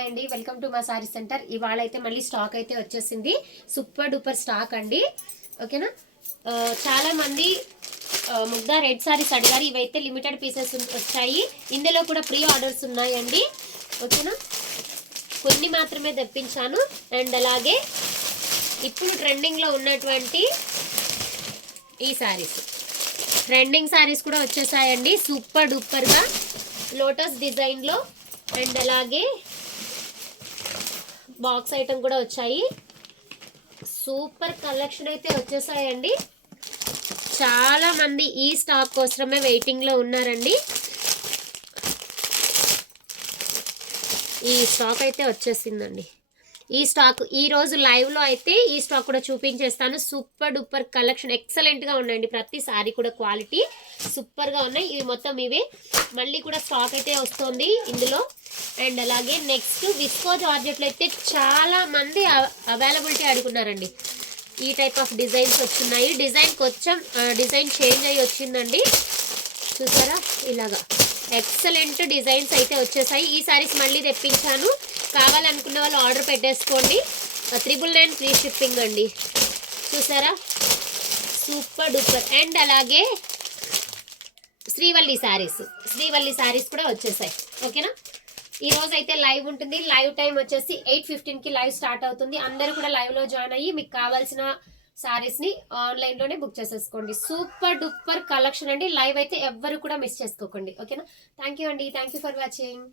Hi అండి, welcome to మా sorry centre. ఇవాళ అయితే మళ్ళీ స్టాక్ అయితే వచ్చేసింది. సూపర్ డూపర్ స్టాక్ అండి. ఓకేనా. చాలా మంది ముగ్ధా రెడ్ సారీస్ అడిగారు. ఇవైతే లిమిటెడ్ పీసెస్ వచ్చాయి. ఇందులో కూడా ప్రీ ఆర్డర్స్ ఉన్నాయండి. ఓకేనా, కొన్ని మాత్రమే తెప్పించాను. అండ్ అలాగే ఇప్పుడు ట్రెండింగ్లో ఉన్నటువంటి ఈ సారీస్, ట్రెండింగ్ సారీస్ కూడా వచ్చేసాయండి. సూపర్ డూపర్గా లోటస్ డిజైన్లో అండ్ అలాగే బాక్స్ ఐటమ్ కూడా వచ్చాయి. సూపర్ కలెక్షన్ అయితే వచ్చేసాయండి. చాలా మంది ఈ స్టాక్ కోసమే వెయిటింగ్ లో ఉన్నారండి. ఈ స్టాక్ అయితే వచ్చేసిందండి. ఈ స్టాక్ ఈ రోజు లైవ్ లో అయితే ఈ స్టాక్ కూడా చూపించేస్తాను. సూపర్ డూపర్ కలెక్షన్, ఎక్సలెంట్ గా ఉన్నాయండి. ప్రతి సారీ కూడా క్వాలిటీ సూపర్ గా ఉన్నాయి. ఇవి మొత్తం ఇవే, మళ్ళీ కూడా స్టాక్ అయితే వస్తుంది ఇందులో. అండ్ అలాగే నెక్స్ట్ విస్కో జార్జెట్లో అయితే చాలా మంది అవైలబిలిటీ అడుగున్నారండి. ఈ టైప్ ఆఫ్ డిజైన్స్ వచ్చున్నాయి. డిజైన్ కొంచెం డిజైన్ చేంజ్ అయ్యి వచ్చిందండి. చూసారా, ఇలాగా ఎక్సలెంట్ డిజైన్స్ అయితే వచ్చేసాయి. ఈ సారీస్ మళ్ళీ తెప్పించాను. కావాలనుకున్న వాళ్ళు ఆర్డర్ పెట్టేసుకోండి. 999 ఫ్రీ షిప్పింగ్ అండి. చూసారా, సూపర్ డూపర్. అండ్ అలాగే శ్రీవల్లి శారీస్ కూడా వచ్చేసాయి. ఓకేనా. ఈ రోజు అయితే లైవ్ ఉంటుంది. లైవ్ టైం వచ్చేసి 8:15కి లైవ్ స్టార్ట్ అవుతుంది. అందరూ కూడా లైవ్ లో జాయిన్ అయ్యి మీకు కావాల్సిన సారీస్ ని ఆన్లైన్ లోనే బుక్ చేసేసుకోండి. సూపర్ డూపర్ కలెక్షన్ అండి. లైవ్ అయితే ఎవ్వరు కూడా మిస్ చేసుకోకండి. ఓకేనా. థ్యాంక్ యూ అండి. Thank you for watching.